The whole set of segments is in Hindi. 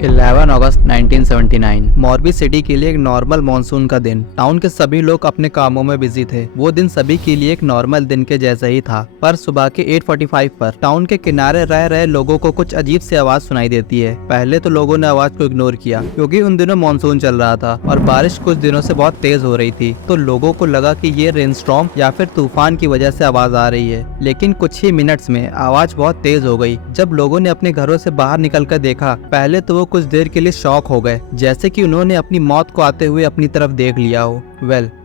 11 अगस्त 1979 मोरबी सिटी के लिए एक नॉर्मल मॉनसून का दिन। टाउन के सभी लोग अपने कामों में बिजी थे। वो दिन सभी के लिए एक नॉर्मल दिन के जैसा ही था। पर सुबह के 8:45 पर टाउन के किनारे रह रहे लोगों को कुछ अजीब सी आवाज सुनाई देती है। पहले तो लोगों ने आवाज को इग्नोर किया क्योंकि उन दिनों मॉनसून चल रहा था और बारिश कुछ दिनों से बहुत तेज हो रही थी, तो लोगों को लगा कि ये रेनस्टॉर्म या फिर तूफान की वजह से आवाज आ रही है। लेकिन कुछ ही मिनट्स में आवाज बहुत तेज हो गई। जब लोगों ने अपने घरों से बाहर निकलकर देखा, पहले तो वो कुछ देर के लिए शॉक हो गए, जैसे कि उन्होंने अपनी मौत को आते हुए अपनी तरफ देख लिया हो।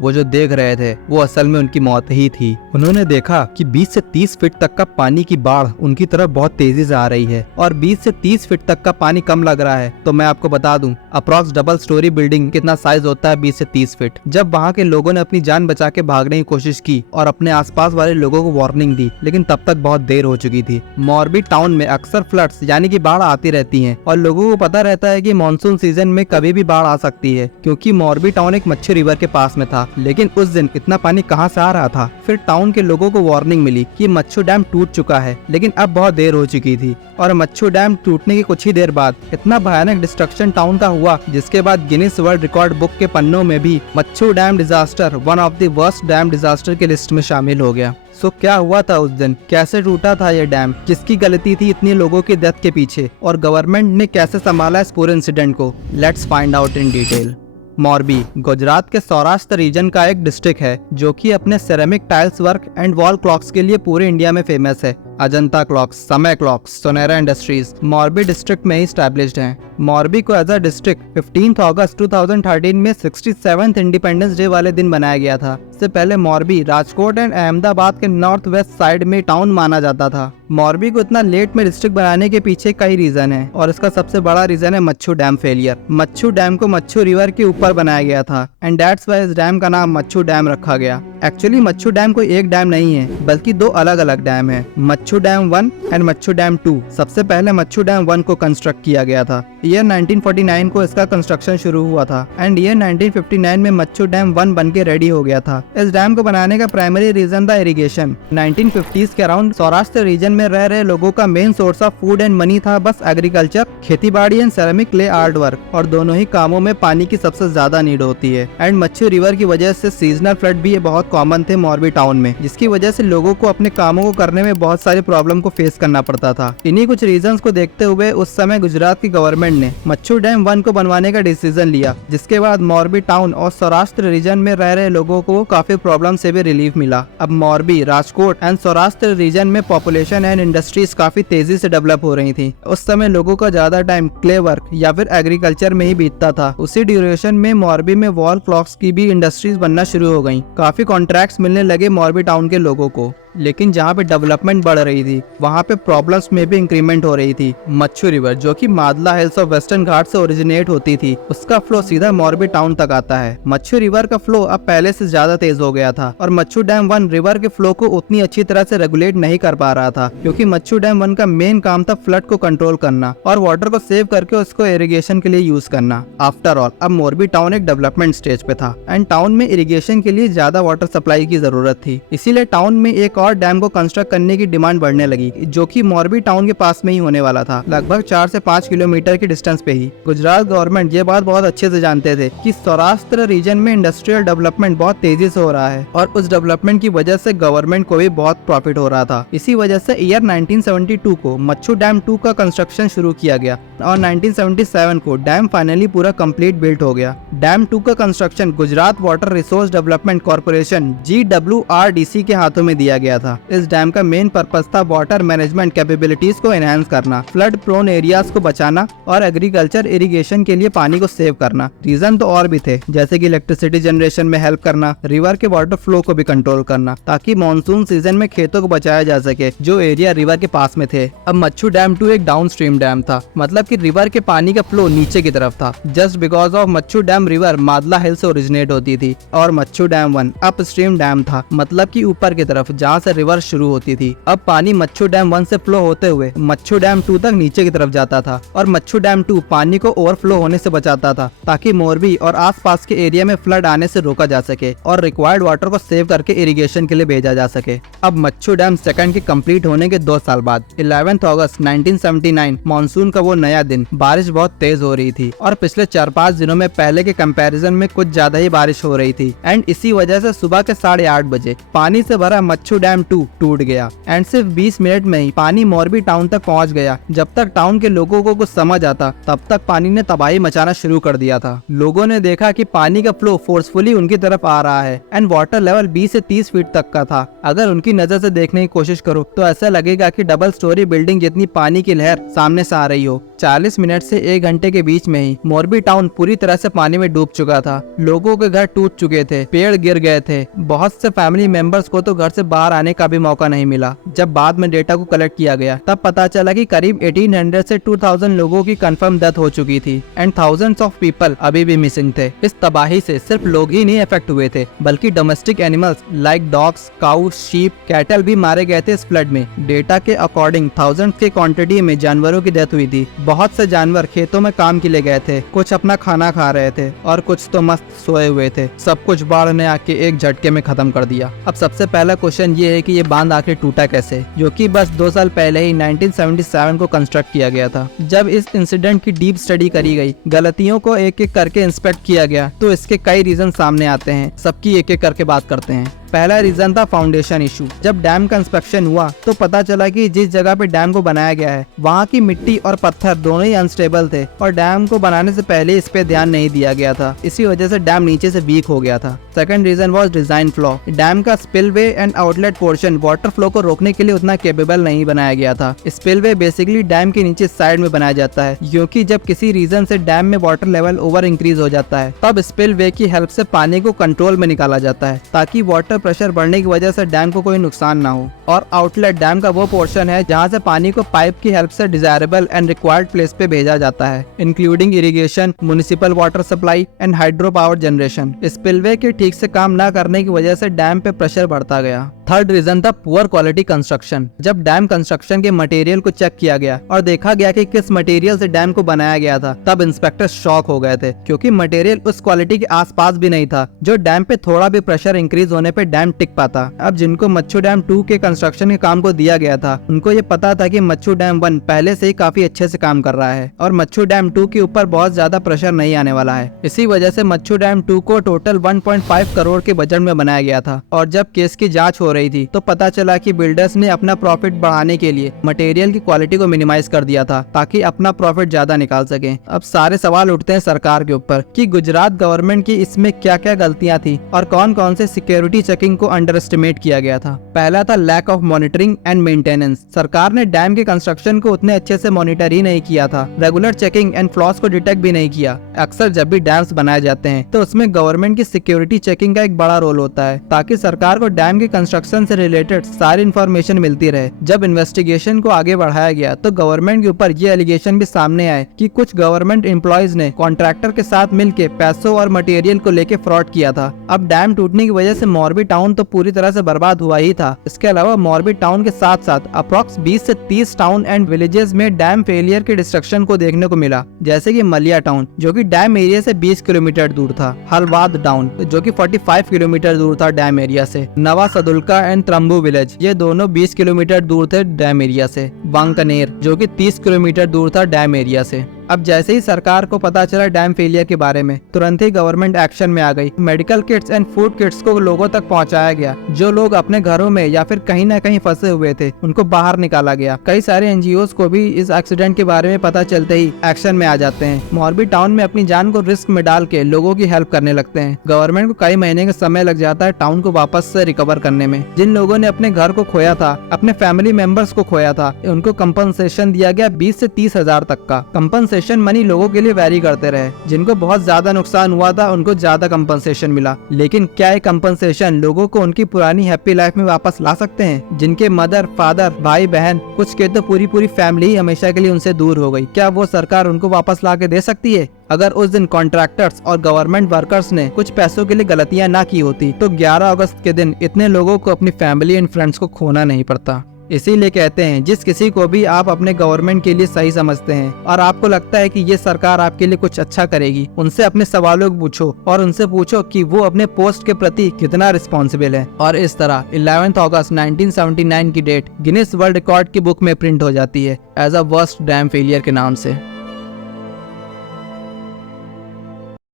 वो जो देख रहे थे वो असल में उनकी मौत ही थी। उन्होंने देखा कि 20 से 30 फीट तक का पानी की बाढ़ उनकी तरफ बहुत तेजी से आ रही है और 20 से 30 फीट तक का पानी कम लग रहा है। तो मैं आपको बता दूं, अप्रॉक्स डबल स्टोरी बिल्डिंग कितना साइज होता है 20 से 30 फीट। जब वहाँ के लोगों ने अपनी जान बचा के भागने की कोशिश की और अपने आसपास वाले लोगों को वार्निंग दी, लेकिन तब तक बहुत देर हो चुकी थी। मोरबी टाउन में अक्सर फ्लड्स यानी कि बाढ़ आती रहती है और लोगों को पता रहता है कि मानसून सीजन में कभी भी बाढ़ आ सकती है, क्योंकि मोरबी टाउन एक मच्छू रिवर के पास में था। लेकिन उस दिन इतना पानी कहां से आ रहा था? फिर टाउन के लोगों को वार्निंग मिली कि मच्छू डैम टूट चुका है, लेकिन अब बहुत देर हो चुकी थी और मच्छू डैम टूटने की कुछ ही देर बाद इतना भयानक डिस्ट्रक्शन टाउन का हुआ, जिसके बाद गिनीज वर्ल्ड रिकॉर्ड बुक के पन्नों में भी Machchhu dam disaster one of the worst dam disaster की लिस्ट में शामिल हो गया। क्या हुआ था उस दिन? कैसे टूटा था ये डैम? किसकी गलती थी इतने लोगों की डेथ के पीछे? और गवर्नमेंट ने कैसे संभाला इस पूरे इंसिडेंट को? Let's find out in detail. Morbi Gujarat के सौराष्ट्र रीजन का एक डिस्ट्रिक्ट है जो कि अपने ceramic tiles work and wall clocks के लिए पूरे इंडिया में फेमस है। अजंता क्लॉक्स, समय क्लॉक्स, सोनेरा इंडस्ट्रीज मोरबी डिस्ट्रिक्ट में ही स्टैब्लिश्ड हैं। मोरबी को एज अ डिस्ट्रिक्ट 15 अगस्त 2013 में 67th इंडिपेंडेंस डे वाले दिन बनाया गया था। इससे पहले मोरबी राजकोट एंड अहमदाबाद के नॉर्थ वेस्ट साइड में टाउन माना जाता था। मोरबी को इतना लेट में डिस्ट्रिक्ट बनाने के पीछे कई रीजन है और इसका सबसे बड़ा रीजन है मच्छू डैम फेलियर। मच्छू डैम को मच्छू रिवर के ऊपर बनाया गया था एंड दैट्स व्हाई इस डैम का नाम मच्छू डैम रखा गया। एक्चुअली मच्छू डैम कोई एक डैम नहीं है, बल्कि दो अलग अलग डैम है, मच्छू डैम 1 एंड मच्छू डैम 2। सबसे पहले मच्छू डैम 1 को कंस्ट्रक्ट किया गया था। ईयर 1949 को इसका कंस्ट्रक्शन शुरू हुआ था एंड ईयर 1959 में मच्छू डैम 1 बन के रेडी हो गया था। इस डैम को बनाने का प्राइमरी रीजन था इरिगेशन। 1950s के अराउंड सौराष्ट्र रीजन में रह रहे लोगों का main source of food and money था बस एग्रीकल्चर, खेती बाड़ी and ceramic clay art work, और दोनों ही कामों में पानी की सबसे ज्यादा नीड होती है। एंड मच्छू रिवर की वजह से सीजनल फ्लड भी बहुत कॉमन थे मोरबी टाउन में, जिसकी वजह से लोगों को अपने कामों को करने में बहुत सारे प्रॉब्लम को फेस करना पड़ता था। इन्हीं कुछ रीजंस को देखते हुए उस समय गुजरात की गवर्नमेंट ने मच्छू डैम 1 को बनवाने का डिसीजन लिया, जिसके बाद मोरबी टाउन और सौराष्ट्र रीजन में रह रहे लोगों को काफी प्रॉब्लम से भी रिलीफ मिला। अब मोरबी, राजकोट एंड सौराष्ट्र रीजन में पॉपुलेशन एंड इंडस्ट्रीज काफी तेजी से डेवलप हो रही थी। उस समय लोगों का ज्यादा टाइम क्ले वर्क या फिर एग्रीकल्चर में ही बीतता था। उसी ड्यूरेशन में मोरबी में वॉल क्लॉक्स की भी इंडस्ट्रीज बनना शुरू हो गयी। काफी कॉन्ट्रैक्ट्स मिलने लगे मोरबी टाउन के लोगों को। लेकिन जहाँ पे डेवलपमेंट बढ़ रही थी वहाँ पे प्रॉब्लम्स में भी इंक्रीमेंट हो रही थी। मच्छू रिवर जो कि मादला हिल्स और वेस्टर्न घाट से ओरिजिनेट होती थी, उसका फ्लो सीधा मोरबी टाउन तक आता है। मच्छू रिवर का फ्लो अब पहले से ज्यादा तेज हो गया था और मच्छू डैम 1 रिवर के फ्लो को उतनी अच्छी तरह से रेगुलेट नहीं कर पा रहा था, क्योंकि मच्छू डैम 1 का मेन काम था फ्लड को कंट्रोल करना और वाटर को सेव करके उसको इरिगेशन के लिए यूज करना। आफ्टर ऑल अब मोरबी टाउन एक डेवलपमेंट स्टेज पे था एंड टाउन में इरिगेशन के लिए ज्यादा वाटर सप्लाई की जरूरत थी। इसीलिए टाउन में एक और डैम को कंस्ट्रक्ट करने की डिमांड बढ़ने लगी, जो कि मोरबी टाउन के पास में ही होने वाला था, लगभग 4 से 5 किलोमीटर की डिस्टेंस पे ही। गुजरात गवर्नमेंट ये बात बहुत अच्छे से जानते थे कि सौराष्ट्र रीजन में इंडस्ट्रियल डेवलपमेंट बहुत तेजी से हो रहा है और उस डेवलपमेंट की वजह से गवर्नमेंट को भी बहुत प्रॉफिट हो रहा था। इसी वजह से ईयर 1972 को मच्छू डैम 2 का कंस्ट्रक्शन शुरू किया गया और 1977 को डैम फाइनली पूरा कंप्लीट बिल्ट हो गया। डैम 2 का construction Gujarat water resource development corporation GWRDC के हाथों में दिया गया था। इस डैम का मेन पर्पस था वाटर मैनेजमेंट कैपेबिलिटीज को एनहांस करना, फ्लड प्रोन एरियाज को बचाना और एग्रीकल्चर इरिगेशन के लिए पानी को सेव करना। रीजन तो और भी थे, जैसे कि इलेक्ट्रिसिटी जनरेशन में हेल्प करना, रिवर के वाटर फ्लो को भी कंट्रोल करना, ताकि मानसून सीजन में खेतों को बचाया जा सके जो एरिया रिवर के पास में थे। अब मच्छू डैम 2 एक डाउन स्ट्रीम डैम था, मतलब कि रिवर के पानी का फ्लो नीचे की तरफ था, just because of Machchhu dam river Madla hill से ओरिजिनेट होती थी, और Machchhu dam 1 upstream dam था, मतलब कि ऊपर की तरफ, जहाँ से रिवर्स शुरू होती थी। अब पानी मच्छू डैम 1 से फ्लो होते हुए मच्छू डैम 2 तक नीचे की तरफ जाता था और मच्छू डैम 2 पानी को ओवरफ्लो होने से बचाता था ताकि मोरबी और आसपास के एरिया में फ्लड आने से रोका जा सके और रिक्वायर्ड वाटर को सेव करके इरिगेशन के लिए भेजा जा सके। अब मच्छू डैम सेकंड के कंप्लीट होने के 2 साल बाद 11 अगस्त 1979 मानसून का वो नया दिन, बारिश बहुत तेज हो रही थी और पिछले 4-5 दिनों में पहले के कंपैरिजन में कुछ ज्यादा ही बारिश हो रही थी एंड इसी वजह से सुबह के 8:30 बजे पानी से भरा मच्छू डैम 2 टूट गया एंड सिर्फ 20 मिनट में ही पानी मोरबी टाउन तक पहुंच गया। जब तक टाउन के लोगों को कुछ समझ आता तब तक पानी ने तबाही मचाना शुरू कर दिया था। लोगों ने देखा कि पानी का फ्लो फोर्सफुली उनकी तरफ आ रहा है एंड वाटर लेवल 20 से 30 फीट तक का था। अगर उनकी नजर से देखने की कोशिश करो तो ऐसा लगेगा कि डबल स्टोरी बिल्डिंग जितनी पानी की लहर सामने से आ रही हो। 40 मिनट से 1 घंटे के बीच में ही मोरबी टाउन पूरी तरह से पानी में डूब चुका था। लोगों के घर टूट चुके थे, पेड़ गिर गए थे। बहुत से फैमिली मेंबर्स को तो घर से बाहर आने का भी मौका नहीं मिला। जब बाद में डेटा को कलेक्ट किया गया तब पता चला कि करीब 1800 से 2000 लोगों की कंफर्म डेथ हो चुकी थी एंड थाउजेंड्स ऑफ पीपल अभी भी मिसिंग थे। इस तबाही से सिर्फ लोग ही नहीं अफेक्ट हुए थे बल्कि domestic animals like dogs, cow, sheep, cattle भी मारे गए थे इस फ्लड में। डेटा के अकॉर्डिंग थाउजेंड्स की क्वांटिटी में जानवरों की डेथ हुई थी। बहुत से जानवर खेतों में काम के लिए गए थे, कुछ अपना खाना खा रहे थे और कुछ तो मस्त सोए हुए थे। सब कुछ बाढ़ ने आके एक झटके में खत्म कर दिया। अब सबसे पहला क्वेश्चन ये है कि ये बांध आखिर टूटा कैसे, जो कि बस 2 साल पहले ही 1977 को कंस्ट्रक्ट किया गया था। जब इस इंसिडेंट की डीप स्टडी करी गई, गलतियों को एक एक करके इंस्पेक्ट किया गया तो इसके कई रीजन सामने आते हैं। सबकी एक एक करके बात करते हैं। पहला रीजन था फाउंडेशन इशू। जब डैम का इंस्पेक्शन हुआ तो पता चला कि जिस जगह पे डैम को बनाया गया है वहाँ की मिट्टी और पत्थर दोनों ही अनस्टेबल थे और डैम को बनाने से पहले इस पे ध्यान नहीं दिया गया था। इसी वजह से डैम नीचे से वीक हो गया था। Second reason was design flaw. Dam का spillway and outlet portion water flow को रोकने के लिए उतना केपेबल नहीं बनाया गया था। स्पिलवे बेसिकली डैम के नीचे साइड में बनाया जाता है, क्योंकि जब किसी रीजन से डैम में वाटर लेवल ओवर इंक्रीज हो जाता है तब स्पिलवे की हेल्प से पानी को कंट्रोल में निकाला जाता है ताकि वाटर प्रेशर बढ़ने की वजह से डैम को कोई नुकसान ना हो। और आउटलेट डैम का वो पोर्शन है जहाँ से पानी को पाइप की हेल्प से डिजायरेबल एंड रिक्वायर्ड प्लेस पे भेजा जाता है, including irrigation, municipal water supply and hydro power generation. Spillway के ठीक से काम न करने की वजह से डैम पे प्रेशर बढ़ता गया। थर्ड रीजन था पुअर क्वालिटी कंस्ट्रक्शन। जब डैम कंस्ट्रक्शन के मटेरियल को चेक किया गया और देखा गया कि किस मटेरियल से डैम को बनाया गया था तब इंस्पेक्टर शॉक हो गए थे, क्योंकि मटेरियल उस क्वालिटी के आसपास भी नहीं था जो डैम पे थोड़ा भी प्रेशर इंक्रीज होने पे डैम टिक पाता। अब जिनको मच्छू डैम 2 के कंस्ट्रक्शन के काम को दिया गया था उनको ये पता था कि मच्छू डैम 1 पहले से ही काफी अच्छे से काम कर रहा है और मच्छू डैम 2 के ऊपर बहुत ज्यादा प्रेशर नहीं आने वाला है। इसी वजह से मच्छू डैम 2 को टोटल 1.5 करोड़ के बजट में बनाया गया था। और जब केस की जांच हो रही थी तो पता चला कि बिल्डर्स ने अपना प्रॉफिट बढ़ाने के लिए मटेरियल की क्वालिटी को मिनिमाइज कर दिया था ताकि अपना प्रॉफिट ज्यादा निकाल सके। अब सारे सवाल उठते हैं सरकार के ऊपर कि गुजरात गवर्नमेंट की इसमें क्या क्या गलतियां थी और कौन कौन से सिक्योरिटी चेकिंग को अंडर एस्टिमेट किया गया था। पहला था lack of monitoring and maintenance. सरकार ने डैम के कंस्ट्रक्शन को उतने अच्छे से मॉनिटर ही नहीं किया था, रेगुलर चेकिंग एंड फ्लॉस को डिटेक्ट भी नहीं किया। अक्सर जब भी डैम्स बनाए जाते हैं तो उसमें गवर्नमेंट की सिक्योरिटी चेकिंग का एक बड़ा रोल होता है ताकि सरकार को डैम के कंस्ट्रक्शन से रिलेटेड सारी इन्फॉर्मेशन मिलती रहे। जब इन्वेस्टिगेशन को आगे बढ़ाया गया तो गवर्नमेंट के ऊपर ये एलिगेशन भी सामने आए कि कुछ गवर्नमेंट एम्प्लॉयज ने कॉन्ट्रैक्टर के साथ मिलकर पैसों और मटेरियल को लेकर फ्रॉड किया था। अब डैम टूटने की वजह से मोरबी टाउन तो पूरी तरह से बर्बाद हुआ ही था। इसके अलावा मोरबी टाउन के साथ साथ अप्रॉक्स 20 से 30 टाउन एंड विलेजेस में डैम फेलियर के डिस्ट्रक्शन को देखने को मिला, जैसे कि मलिया टाउन जो कि डैम एरिया से 20 किलोमीटर दूर था, हलवाद टाउन जो कि 45 किलोमीटर दूर था डैम एरिया से, नवा सदुल्का एंड त्रम्बू विलेज ये दोनों 20 किलोमीटर दूर थे डैम एरिया से, वांकनेर जो कि 30 किलोमीटर दूर था डैम एरिया से। अब जैसे ही सरकार को पता चला डैम फेलियर के बारे में तुरंत ही गवर्नमेंट एक्शन में आ गई। Medical kits and food kits को लोगों तक पहुंचाया गया। जो लोग अपने घरों में या फिर कहीं न कहीं फंसे हुए थे उनको बाहर निकाला गया। कई सारे एनजीओज को भी इस एक्सीडेंट के बारे में पता चलते ही एक्शन में आ जाते हैं। मोरबी टाउन में अपनी जान को रिस्क में डाल के लोगों की हेल्प करने लगते हैं। गवर्नमेंट को कई महीने का समय लग जाता है टाउन को वापस से रिकवर करने में। जिन लोगों ने अपने घर को खोया था, अपने फैमिली मेंबर्स को खोया था, उनको कंपनसेशन दिया गया 20 से 30 हजार तक का। कंपनसेशन मनी लोगों के लिए वैरी करते रहे। जिनको बहुत ज्यादा नुकसान हुआ था उनको ज्यादा कंपनसेशन मिला, लेकिन क्या ये कंपनसेशन लोगों को उनकी पुरानी हैप्पी लाइफ में वापस ला सकते हैं? जिनके मदर, फादर, भाई बहन, कुछ के तो पूरी फैमिली ही हमेशा के लिए उनसे दूर हो गई, क्या वो सरकार उनको वापस ला के दे सकती है? अगर उस दिन कॉन्ट्रैक्टर्स और गवर्नमेंट वर्कर्स ने कुछ पैसों के लिए गलतियां ना की होती तो 11 अगस्त के दिन इतने लोगों को अपनी फैमिली एंड फ्रेंड्स को खोना नहीं पड़ता। इसीलिए कहते हैं जिस किसी को भी आप अपने गवर्नमेंट के लिए सही समझते हैं और आपको लगता है कि ये सरकार आपके लिए कुछ अच्छा करेगी, उनसे अपने सवालों को पूछो और उनसे पूछो कि वो अपने पोस्ट के प्रति कितना रिस्पॉन्सिबल है। और इस तरह 11 अगस्त 1979 की डेट गिनीज वर्ल्ड रिकॉर्ड की बुक में प्रिंट हो जाती है as a worst dam failure के नाम से।